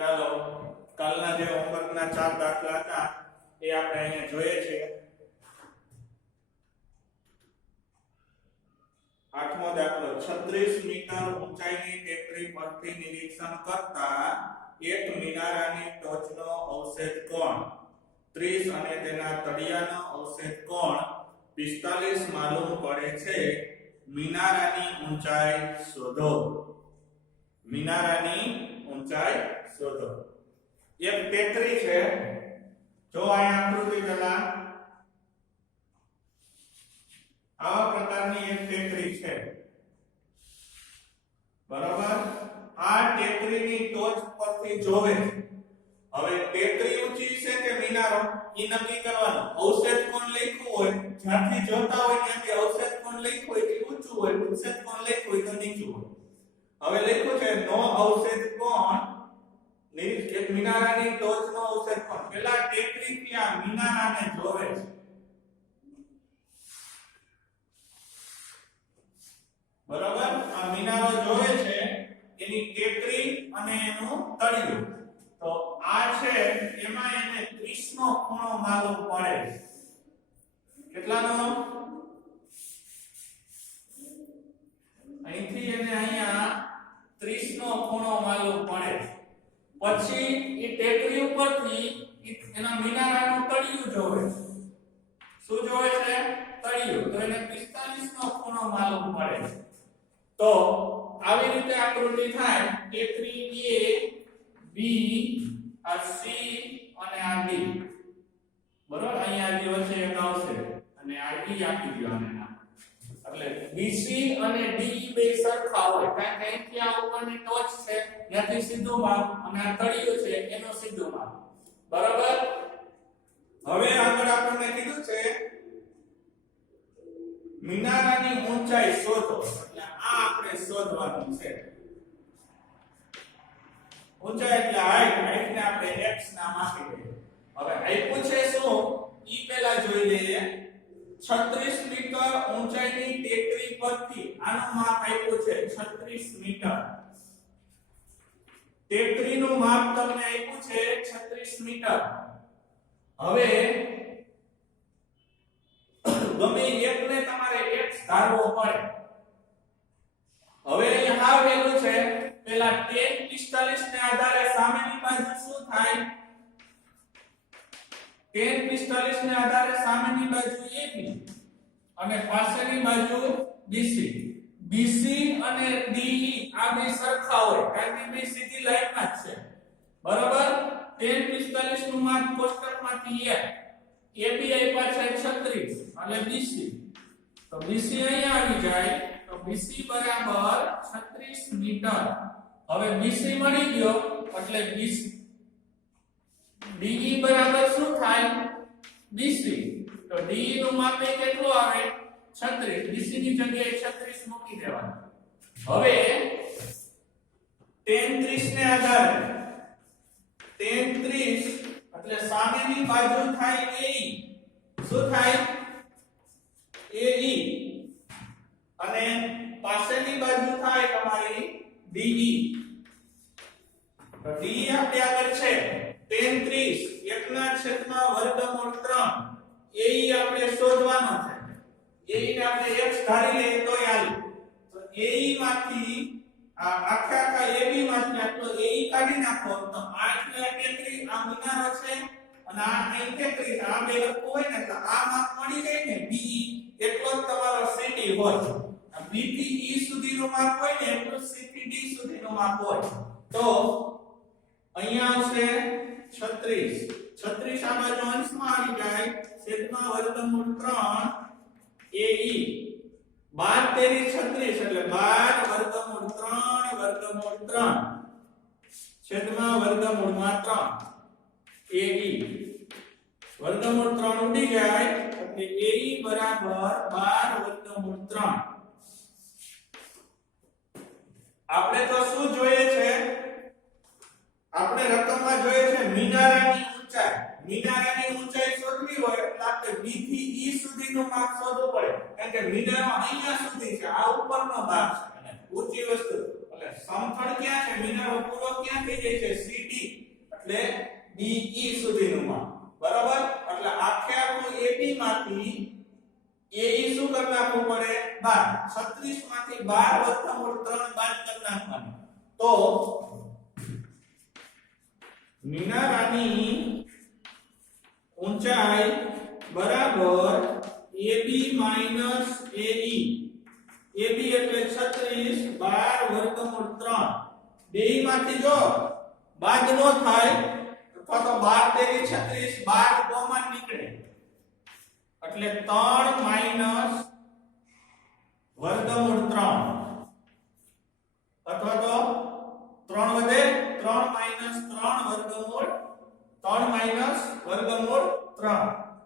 ચાલો કાલના જે હોમવર્કના 4 દાખલા હતા એ આપણે અહીંયા જોઈએ છે. 8મો દાખલો 36 મીટર ઊંચાઈની ટેકરી પરથી નિરીક્ષણ કરતા એક મિનારાની ટોચનો અવશેષ કોણ 30 અને તેના તળિયાનો અવશેષ કોણ 45 માલુમ પડે છે. મિનારાની ઊંચાઈ શોધો. મિનારાની ઊંચાઈ શોધો. એક ટેકરી છે, જો આ આકૃતિ પેલા આવા પ્રકારની એક ટેકરી છે, બરાબર. આ ટેકરીની ટોચ પરથી જોવે. હવે ટેકરી ઊંચી છે કે મિનારો ઈ નક્કી કરવાનું. અવશેષ કોણ લખ્યું હોય, જ્યાંથી જોતા હોય ત્યાંથી અવશેષ કોણ લખ્યું હોય તે ઊંચું હોય, અવશેષ કોણ લખ્યું હોય તો નીચું હોય. હવે લખ્યું છે નો અવશેષ કોણ એક મિનારાની ટોચનો અવશેષ કોણ. પેલા ટેકરી થી આ મિનારાને જોવે છે, બરાબર. આ મિનારો જોવે છે, એની ટેકરી અને એનું તળિયું. તો આ છે એમાં એને 30 નો ખૂણો માલુમ પડે. કેટલાનો? અહીંથી એને અહીંયા 30 નો ખૂણો માલુમ પડે. પછી એ ટેકરી ઉપરથી એના મિનારાનું તળિયું જોવે. શું જોવે છે? તળિયું. તો એને 45 નો ખૂણો માલુમ પડે. તો આવી રીતે આકૃતિ થાય. ટેકરી A B આ C અને આ D, બરોબર. અહીંયા જે વચ્ચે એક આવશે અને આ D આપી દો આને નામ. એટલે BC અને DE બે સરખા હોય, કારણ કે અહીંથી આ ઉપરની ટોચ છે ત્યાંથી સીધું માપ અને આ તળિયું છે એનો સીધું માપ, બરાબર. હવે આગળ આપણને કીધું છે મિનારાની ઊંચાઈ શોધો. એટલે આ આપણે શોધવાનું છે. ઊંચાઈ એટલે હાઈટ ને આપણે x નામ આપી દઈએ. હવે આપ્યું છે શું ઈ પહેલા જોઈ લઈએ. 36 મીટર ઊંચાઈની ટેકરી પરથી આનું માપ આપ્યું છે 36 મીટર. ટેકરીનું માપ તમને આપ્યું છે 36 મીટર. હવે ગમે એકને તમારે x ધારવો પડે. હવે અહીં આ વેલ્યુ છે, પેલા tan 45 ને આધારે સામેની બાજુ શું થાય? tan 45 ને આધારે સામેની બાજુ AB અને પાછળની બાજુ BC. BC અને DE આ બે સરખા હોય, કારણ કે બે સીધી લાઈનમાં જ છે, બરાબર. tan 45 નું માપ કોષ્ટકમાંથી AB આપ્યા છે 36 અને BC. તો BC અહીંયા આવી જાય. તો BC બરાબર 36 મીટર. હવે BC મળી ગયો એટલે BC DE બરાબર શું થાય? BC. તો DE નું માપ કેટલું આવે? 36. BC ની જગ્યાએ 36 મૂકી દેવાનું. હવે tan 30 ને આધારે tan 30 એટલે સામેની બાજુ થાય AE. શું થાય? AE. અને પાછળની બાજુ થાય તમારી DE. તો DE આપણે આગળ છે tan 30 1/√3. AE આપણે શોધવાનો છે. AE ને આપણે x ધારી લઈએ તોય હાલે. તો AE માંથી આ આખા AB માંથી આટલો AE કાઢી નાખો તો 8 ને ટેકરી આ મિનારો છે અને આ અહીં ટેકરી છે. આ બે હોય ને તો આ માપ મળી જાય ને BE એટલો જ તમારો CD હોય. B થી E સુધીનું માપ હોય ને એટલું C થી D સુધીનું માપ હોય. તો અહીંયા આવશે 36. 36 આ બાજુ અંશમાં આવી જાય છેદમાં √3 AE. 12 તેરી 36 એટલે 12 છેદમાં √3 AE. √3 ઉડી જાય એટલે AE બરાબર 12 √3. આપણે તો શું જોઈએ છે? આપણે રકમમાં જોઈએ છે મિનારાની ઊંચાઈ. મિનારાની ઊંચાઈ શોધવી હોય એટલે આપણે B થી E સુધીનું માપ શોધવું પડે, કારણ કે મિનારો અહીંયા સુધી છે, આ ઉપરનો ભાગ છે અને ઊંચી વસ્તુ એટલે સમતળ ક્યાં છે? મિનારો પૂરો ક્યાં થઈ જાય છે? CD. એટલે DE સુધીનું માપ, બરાબર. એટલે આખે આખું AB માંથી AE શું કરી નાખવું પડે? 12. 36 માંથી 12 + 3 બાદ કરી નાખવાનું. તો મિનારાની ઊંચાઈ બરાબર AB માઈનસ AE. AB એટલે 36 12 / 3. બેય માંથી જો બાદ નો થાય અથવા તો 12 * 36 12 કોમન નીકળે એટલે 3 માઈનસ વર્ગમૂળ 3 અથવા તો 3 વધે 3 માઈનસ 3 વર્ગમૂળ 3 માઈનસ વર્ગમૂળ 3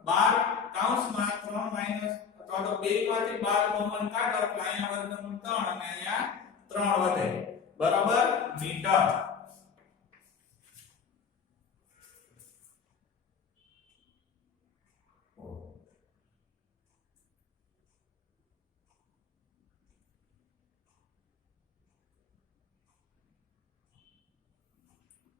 12 કૌંસમાં 3 માઈનસ અથવા તો બે માંથી 12 કોમન કાઢો એટલે અહીંયા વર્ગમૂળ 3 અને અહીંયા 3 વધે, બરાબર, મીટર.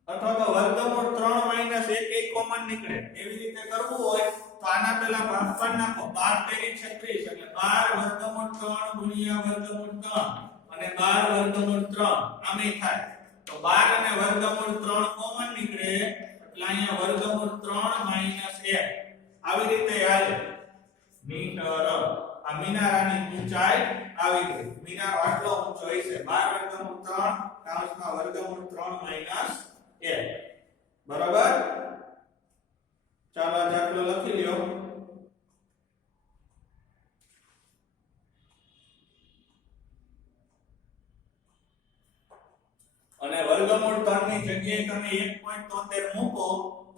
અથવા તો વર્ગમૂળ 3 માઈનસ 1 એક કોમન નીકળે. એવી રીતે કરવું હોય તો આના પહેલા ભાગ કરી નાખો. 12 * 36 એટલે 12 વર્ગમૂળ 3 ગુણ્યા વર્ગમૂળ 3 અને 12 વર્ગમૂળ 3 આમે થાય તો 12 અને વર્ગમૂળ 3 કોમન નીકળે એટલે અહીંયા વર્ગમૂળ 3 માઈનસ 1 આવી રીતે આવે મીટર. આ મિનારાની ઊંચાઈ આવી ગઈ. મિનારો આટલો ઊંચો હશે 12 વર્ગમૂળ 3 કૌંસમાં વર્ગમૂળ 3 માઈનસ 1, બરાબર. ચાલો દાખલો લખી લ્યો. અને વર્ગમૂળ 3 ની જગ્યાએ તમે 1.73 મૂકો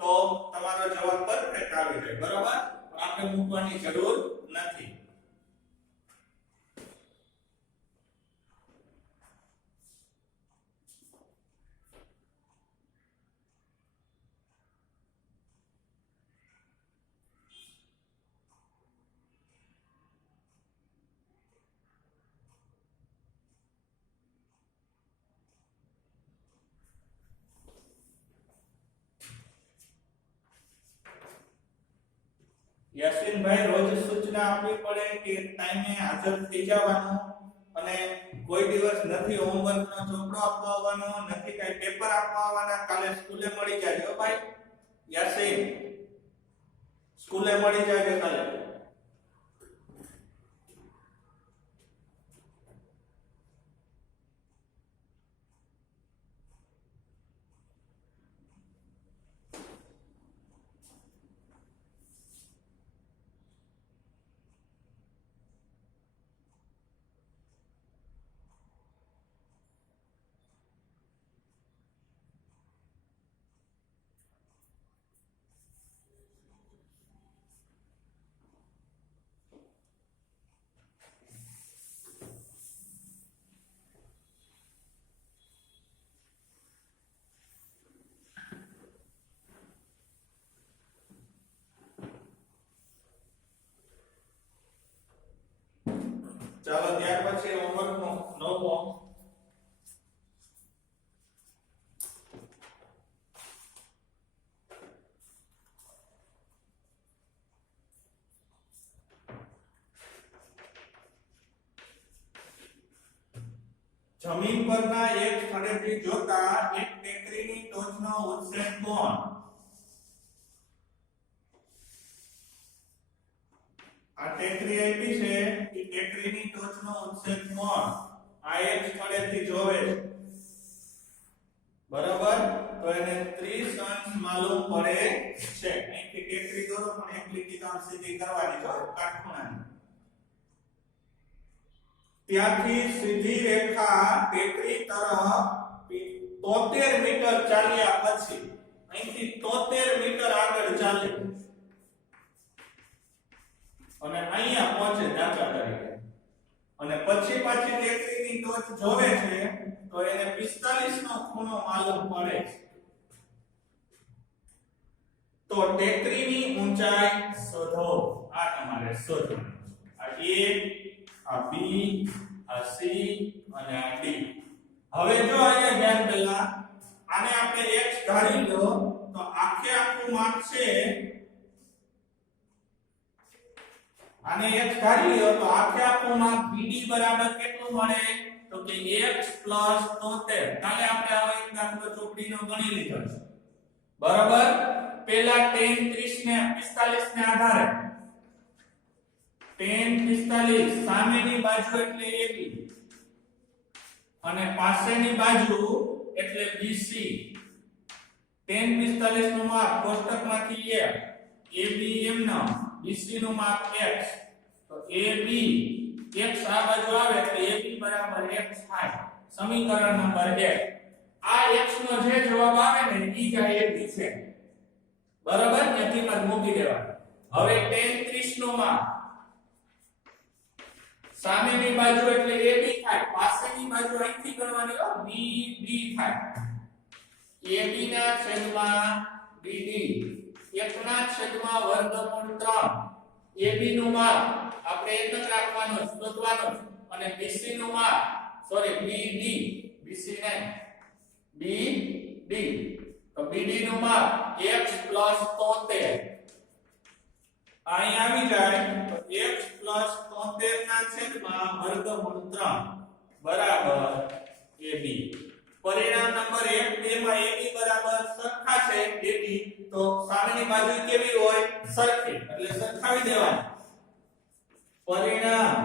તો તમારો જવાબ પરફેક્ટ આવી જાય, બરાબર. આપણે મૂકવાની જરૂર નથી. યાસીનભાઈ રોજ સૂચના આપવી પડે કે ટાઈમે હાજર થઈ જવાનું અને કોઈ દિવસ નથી હોમવર્કનો ચોપડો આપવા આવવાનો, નથી કઈ પેપર આપવા આવવાના. કાલે સ્કૂલે મળી જાજો ભાઈ. યાસીન સ્કૂલે મળી જાજો કાલે. ચાલો ત્યાર પછી હોમવર્ક નો નવો જમીન પરના એક સ્થળેથી જોતા એક ટેકરીની ટોચનો ઉત્સેક કોણ. આ ટેકરી આપી છે એ ટેકરીની ટોચનો ઉત્સેક કોણ આ એક સ્થળેથી જોવે છે, બરાબર. તો એને 30 અંશ માલુમ પડે છે. અહીંથી ટેકરી દોરો પણ એક લીટી તો સીધી કરવાની છે કાટખૂણાની. ત્યાંથી સીધી રેખા ટેકરી તરફ 73 મીટર ચાલ્યા પછી અહીંથી 73 મીટર આગળ ચાલે અને અહીંયા પહોંચે દાખલા તરીકે, અને પછી પાછી ટેકરીની ટોચ જોવે છે તો એને 45 નો ખૂણો માલુમ પડે છે. તો ટેકરીની ઊંચાઈ શોધો. આ તમારે શોધવાનું. આ A, આ B, આ C અને આ D. હવે જો અહીંયા ધ્યાન પહેલા આને આપણે x ધારી લો માપ છે આને x ધારી લ્યો તો આખે આખું માપ BD બરાબર કેટલું મળે તો કે x 73 કાલે આપણે આવો એક દાખલો ચોપડીનો ગણી લીધો છે બરાબર પહેલા tan 30 ને 45 ને આધારે tan 45 સામેની બાજુ એટલે AB અને પાછળની બાજુ એટલે BC tan 45 નું માપ કોષ્ટકમાંથી AB એમ નો BC નું માપ x તો AB x આ બાજુ આવે એટલે AB બરાબર x થાય સમીકરણ નંબર 1 આ x નો જે જવાબ આવે ને ઈ જ AB છે બરાબર ત્યાંથી માં મૂકી દેવા હવે tan 30 નું માપ સામેની બાજુ એટલે AB થાય પાછળની બાજુ અહીંથી ગણવાની હો BD થાય AB ના છેદમાં BD 1 ના છેદમાં વર્ગમૂળ 3 AB નું માપ આપણે એક જ રાખવાનું શોધવાનું અને BC નું માપ સોરી BD BC નહીં BD તો BD નું માપ x 73 અહીં આવી જાય તો x 73 ના છેદમાં વર્ગમૂળ 3 બરાબર AB પરિણામ નંબર 1 2 માં AB બરાબર સરખા છે AB તો સામેની બાજુ કેવી હોય સરખી એટલે સરખાવી દેવાની પરિણામ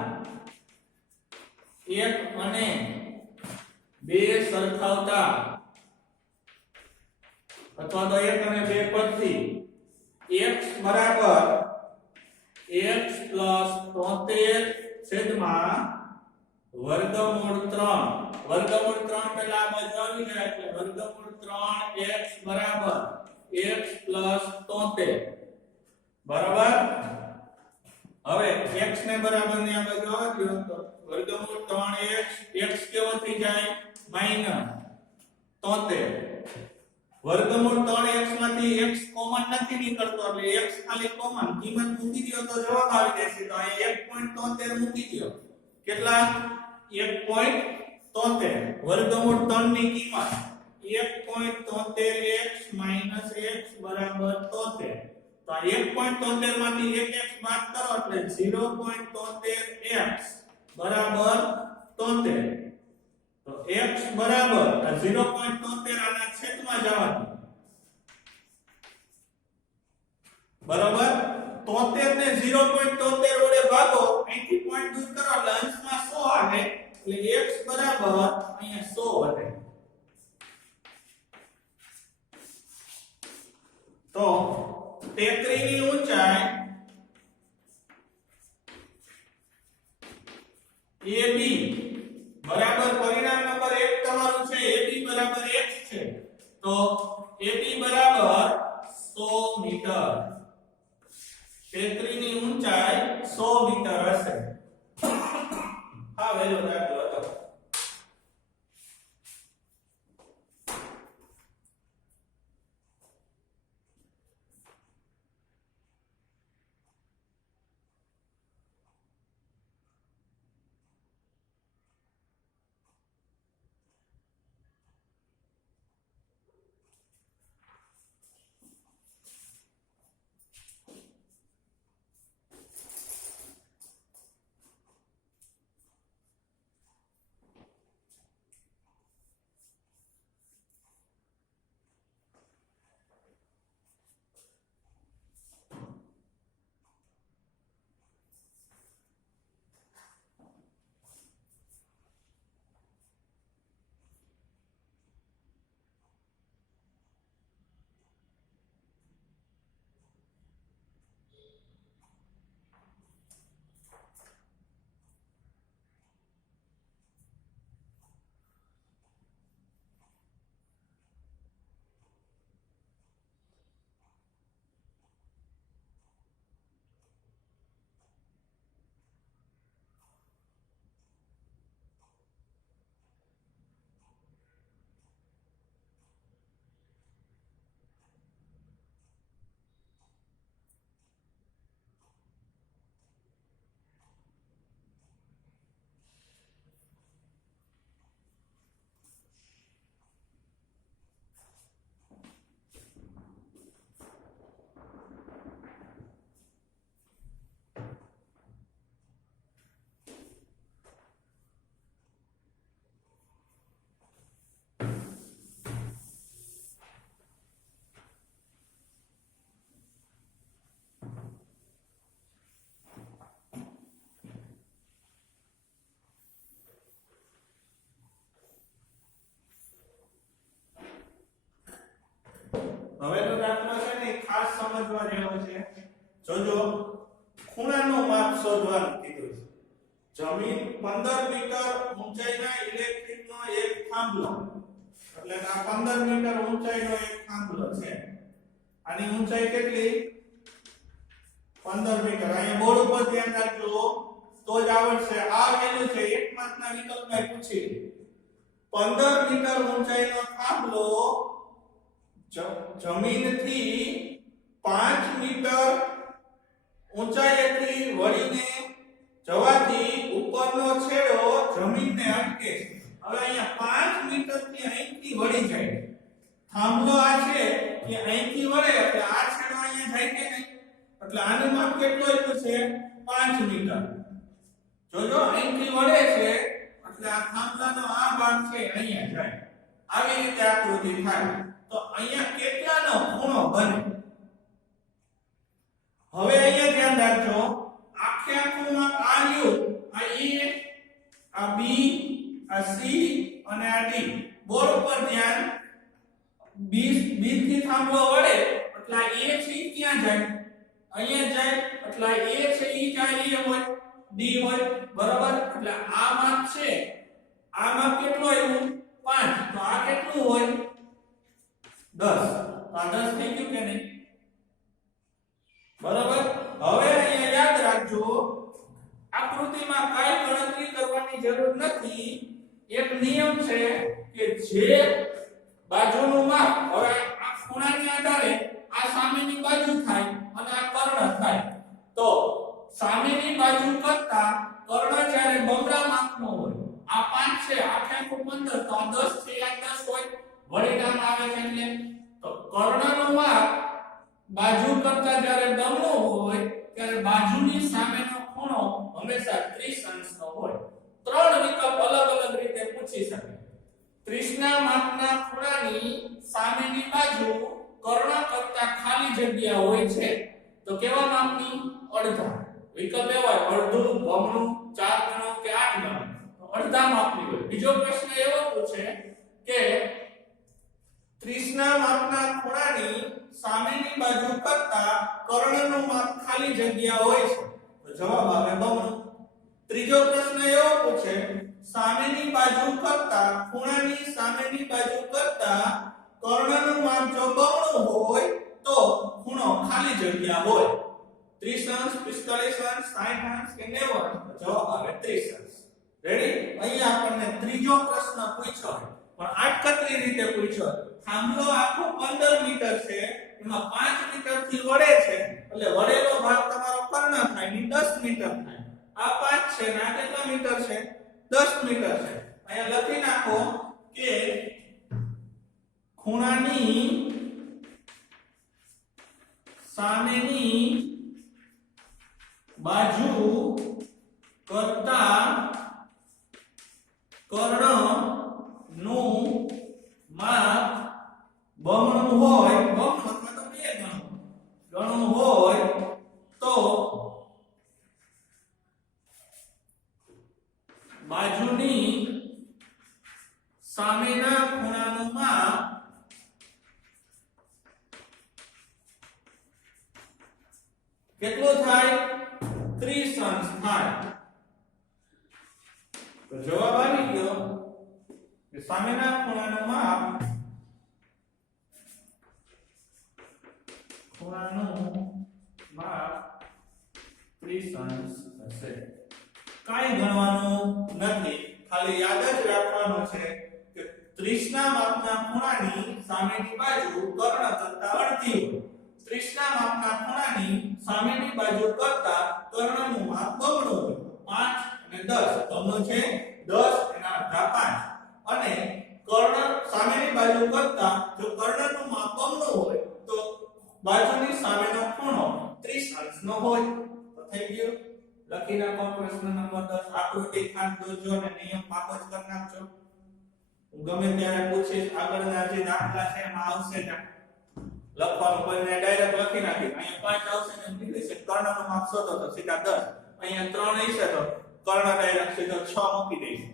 1 અને 2 સરખાવતા અથવા તો 1 અને 2 પરથી x બરાબર x 73 છેદમાં વર્ગમૂળ 3 વર્ગમૂળ 3 પહેલા આ બાજુ આવી જાય એટલે વર્ગમૂળ 3x બરાબર x 73 બરાબર હવે x ને બરાબર ને આ બાજુ આવી ગયો તો વર્ગમૂળ 3x x કેવો થઈ જાય -73 વર્ગમૂળ 3x માંથી x કોમન નથી નીકળતો એટલે x ખાલી કોમન કિંમત મૂકી દો તો જવાબ આવી જશે તો અહીં 1.73 મૂકી દો કેટલા 1.73 વર્ગમૂળ 3 ની કિંમત 1.73x - x બરાબર 73 તો આ 1.73 માંથી 1x બાદ કરો એટલે 0.73x બરાબર 73 તો x બરાબર 0.73 આના છેદમાં જવાનું બરાબર 73 ને 0.73 વડે ભાગો અહીંથી પોઈન્ટ દૂર કરો એટલે અંશમાં 100 આવે એટલે x બરાબર અહીંયા 100 વધે તો ટેકરીની ઊંચાઈ AB બરાબર પરિણામ નંબર 1 તમારું છે AB બરાબર x છે તો AB બરાબર 100 મીટર ટેકરીની ઊંચાઈ 100 મીટર હશે આ વેલો દાખલો હતો સમજવા જેવો છે. જોજો ખૂણાનું માપ શોધવાનું કીધું છે. જમીન 15 મીટર ઊંચાઈના ઇલેક્ટ્રિકનો એક થાંભલો, એટલે કે આ 15 મીટર ઊંચાઈનો એક થાંભલો છે. આની ઊંચાઈ કેટલી? 15 મીટર. અહીંયા બોર્ડ ઉપર ધ્યાન રાખજો તો જ આવડશે. આ વેલ્યુ છે, એક માર્કના વિકલ્પમાં પૂછી 15 મીટર ઊંચાઈનો થાંભલો જમીનથી 5 મીટર ઊંચાઈએથી વળીને જવાથી ઉપરનો છેડો જમીનને અટકે છે. હવે અહીંયા 5 મીટરથી અહીંથી વળી જાય. થાંભલો આ છે કે અહીંથી વળે એટલે આ છેડો અહીંયા જાય કે નહીં? એટલે આનું માપ કેટલું આપ્યું છે? 5 મીટર. જોજો અહીંથી વળે છે એટલે આ થાંભલાનો આ ભાગ છે અહીંયા જાય. આવી રીતે આકૃતિ થાય. તો અહીંયા કેટલાનો ખૂણો બને? હવે અહીંયા ધ્યાન રાખજો, આખે આખું માપ આ લ્યો, આ A, આ B, આ C અને આ D. બોર્ડ ઉપર ધ્યાન. B થી થાંભલો વળે એટલે આ A છે ઈ ક્યાં જાય? અહીંયા જાય. એટલે આ A છે ઈ જાય A હોય, D હોય, બરાબર? એટલે આ માપ છે, આ માપ કેટલું આવ્યું? 5. તો આ કેટલું હોય? 10. તો આ 10 થઈ ગયું કે નહીં? બરાબર. હવે અહીંયા યાદ રાખજો, આકૃતિમાં કાઈ ગણતરી કરવાની જરૂર નથી. એક નિયમ છે કે જે બાજુનું માપ, હવે આ ખૂણાને આધારે આ સામેની બાજુ થાય અને આ કર્ણ થાય. તો સામેની બાજુ કરતા કર્ણ જ્યારે બમણા માપનો હોય, આ 5 છે, આખે આખું 15, તો આ 10 છે, આ 10 હોય, વળીડામ આવે છે. એટલે તો કર્ણનું માપ બાજુ કરતા જ્યારે બમણું હોય ત્યારે બાજુની સામેનો ખૂણો હંમેશા 30 અંશનો હોય. ત્રણ વિકલ્પ અલગ અલગ રીતે પૂછી શકે. 30 ના માપના ખૂણાની સામેની બાજુ કર્ણ કરતા ખાલી જગ્યા હોય છે તો કેવા માપની? અડધા. વિકલ્પ એવા અડધું, બમણું, 4 ગણું કે 8 ગણું. તો અડધા માપની હોય. બીજો પ્રશ્ન એવો પૂછે કે 30 ના માપના ખૂણાની સામેની બાજુ કરતા કર્ણનું માપ ખાલી જગ્યા હોય છે તો જવાબ આવે બમણું. ત્રીજો પ્રશ્ન એવો પૂછે, સામેની બાજુ કરતા ખૂણાની સામેની બાજુ કરતા કર્ણનું માપ જો બમણું હોય તો ખૂણો ખાલી જગ્યા હોય. 30 અંશ, 45 અંશ, 60 અંશ કે 90 અંશ? તો જવાબ આવે 30 અંશ. રેડી? અહીંયા આપણને ત્રીજો પ્રશ્ન પૂછ્યો પણ આટકતરી રીતે પૂછ્યો. થાંભલો આખો 15 મીટર છે, એમાં 5 મીટર થી વળે છે એટલે વળેલો ભાગ તમારો કર્ણ થાય ની 10 મીટર થાય. આ 5 છે ને આ કેટલા મીટર છે? 10 મીટર છે. અહીંયા લખી નાખો કે ખૂણાની સામેની બાજુ કરતા કર્ણનું માપ બમણું હોય, બમણું અથવા તો 2 ગણું હોય તો બાજુની સામેના ખૂણાનું માપ કેટલું થાય? 30 અંશ થાય. તો જવાબ આવી ગયો કે સામેના ખૂણાનું માપ 30 અંશ હશે. કાઈ ગણવાનું નથી, ખાલી યાદ જ રાખવાનું છે કે 30 ના માપના ખૂણાની સામેની બાજુ કર્ણ કરતા અડધી હોય. 30 ના માપના ખૂણાની સામેની બાજુ કરતા કર્ણનું માપ બમણું હોય. 5 અને 10 બમણું છે 10 એના અડધા 5. અને કર્ણ સામેની બાજુ કરતા જો કર્ણનું માપ બમણું હોય તો બાજુની સામેનો ખૂણો 30 અંશનો હોય. તો થઈ ગયું. લખી નાખો પ્રશ્ન નંબર 10. આકૃતિ ખાન દોરજો અને નિયમ પાકો જ કરી નાખજો. હું ગમે ત્યારે પૂછીશ, આગળના જે દાખલા છે એમાં આવશે જ લખવાનું, કોઈને ડાયરેક્ટ લખી નાખી. અહીંયા 5 આવશે ને નીકળી છે કર્ણનું માપ શોધો તો સીધા 10. અહીંયા 3 હશે તો કર્ણ ડાયરેક્ટ સીધો 6 મૂકી દઈશ.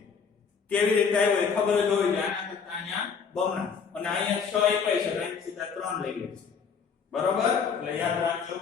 કેવી રીતે આવ્યો એ ખબર જ હોવી જોઈએ. આના કરતા અહીંયા બમણા અને અહીંયા 6 આપ્યા છે એટલે સીધા 3 લઈ લઈશ. બરોબર, એટલે યાદ રાખજો.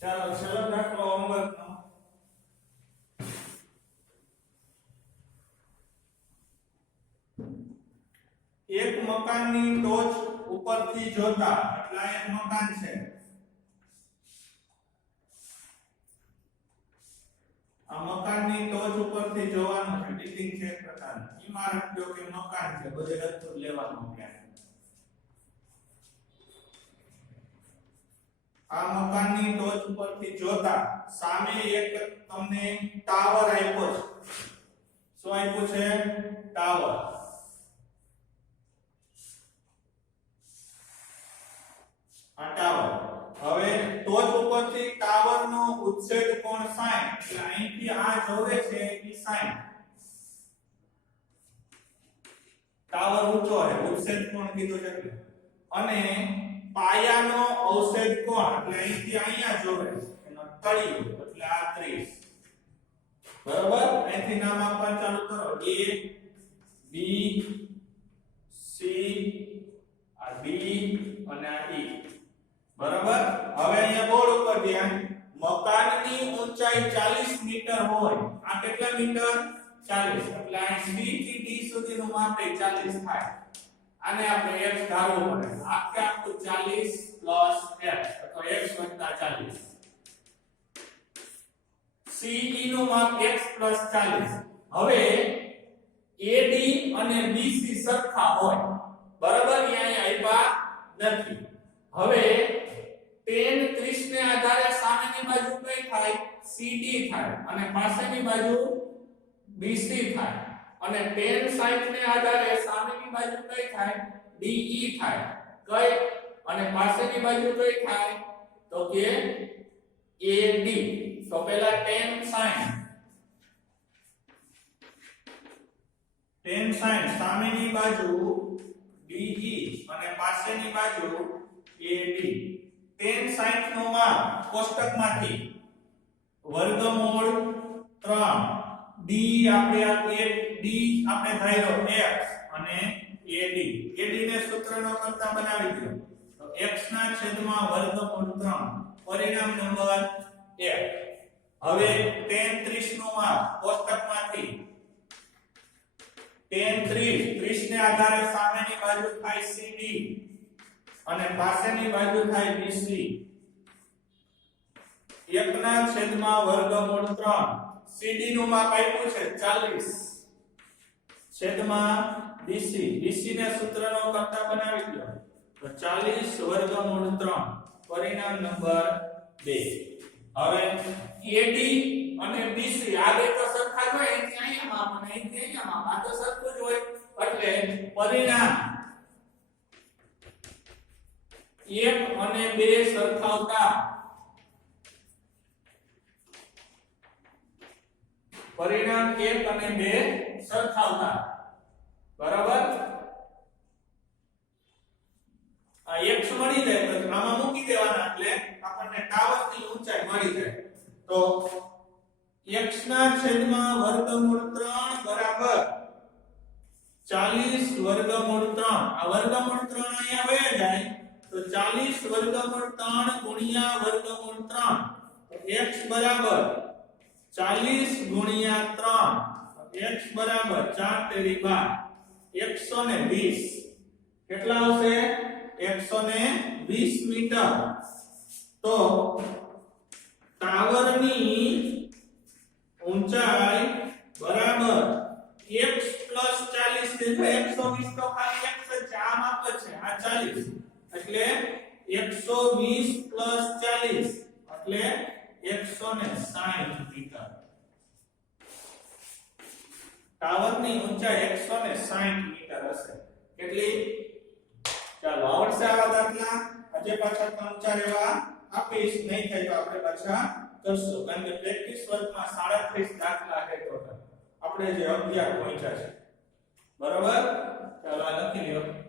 ચાલો છેલ્લો દાખલો હોમવર્કનો. એક મકાનની ટોચ ઉપરથી જોતા, એટલે આ એક મકાન છે. આ મકાનની ટોચ ઉપરથી જોવાનું છે, બિલ્ડિંગ છે એક પ્રકારની. ઇમારત જો કે મકાન છે, બધે રસ્તો લેવાનો છે. આ મકાનની ટોચ ઉપરથી જોતા સામે એક તમને ટાવર આપ્યો છે. શું આપ્યું છે? ટાવર. આ ટાવર. હવે ટોચ ઉપરથી ટાવરનો ઉચ્છેદ કોણ 60, એટલે અહીંથી આ જોવે છે એ 60. ટાવર ઊંચો છે, ઉચ્છેદ કોણ કીધું છે. અને પાયાનો અવછેદ કોણ, એટલે અહીંથી અહીંયા જોવે એનો તળિયું, એટલે આ 30. બરોબર, અહીંથી નામ આપવાનું ચાલુ કરો. A B C આ D અને આ E. બરોબર, હવે અહીંયા બોર્ડ ઉપર ધ્યાન. મકાનની ઊંચાઈ 40 મીટર હોય. આ કેટલા મીટર? 40. એટલે આ C થી D સુધીનું માપ 40 થાય. આને આપણે x ધારવું પડે. આખે આખું 40 પ્લસ x અથવા x વત્તા 40. CE નું માપ x પ્લસ 40. હવે AD અને BC સરખા હોય. બરાબર, અહીંયા આપ્યા નથી. હવે tan 30 ને આધારે સામેની બાજુ કઈ થાય? CD થાય અને પાછળની બાજુ BC થાય. અને tan 60 ને આધારે સામેની બાજુ કઈ થાય? DE થાય. કઈ? અને પાછળની બાજુ કઈ થાય? તો કે AD. તો પહેલા tan 60 સામેની બાજુ DE અને પાછળની બાજુ AD. tan 60 નું માપ કોષ્ટકમાંથી વર્ગમૂળ 3 D આપણે આ D આપણે ધાર્યો x અને AD. AD ને સૂત્રનો કરતા બનાવી દો. તો x ના છેદમાં વર્ગમૂળ 3 પરિણામ નંબર 1. હવે tan 30 નું માપ કોષ્ટકમાંથી tan 30 ને આધારે સામેની બાજુ થાય CD અને પાછળની બાજુ થાય BC. 1 ના છેદમાં વર્ગમૂળ 3. CD નું માપ આપ્યું છે 40 છેદમાં BC. BC ને સૂત્રનો કરતા બનાવી દો. તો 40 વર્ગમૂળ 3 પરિણામ નંબર 2. હવે AD અને BC આ બે તો સરખા જ હોય. અહીંથી અહીંયા માપ અને અહીંથી અહીંયા માપ, આ તો સરખું જ હોય. એટલે પરિણામ 1 અને 2 સરખાવતા પરિણામ 1 અને 2 સરખાવતા. બરાબર, આ x મળી જાય તો આમાં મૂકી દેવાના એટલે આપણને ટાવરની ઊંચાઈ મળી જાય. તો x ના છેદમાં વર્ગમૂળ 3 બરાબર 40 વર્ગમૂળ 3. આ વર્ગમૂળ 3 અહીંયા વહી જાય તો 40 વર્ગમૂળ 3 ગુણ્યા વર્ગમૂળ 3. તો x બરાબર 40 ગુણ્યા 3. x બરાબર 4 તેરી 12. 120. કેટલા આવશે? 120 મીટર. તો ટાવરની ઊંચાઈ બરાબર x પ્લસ 40 છે. 120 તો ખાલી x છે, આ માપ છે, આ 40. એટલે 120 પ્લસ 40 એટલે 160 મીટર. ટાવરની ઊંચાઈ 160 મીટર હશે. કેટલી? ચાલો આવડશે આવા દાખલા. વચ્ચે પાછા 3-4 એવા આપીશ, નહીં થાય તો આપણે પાછા કરશું, કારણ કે પ્રેક્ટિસ વર્કમાં 37 દાખલા છે ટોટલ, આપણે જે 11 પહોંચ્યા છે. બરોબર, ચાલો આ લખી લ્યો.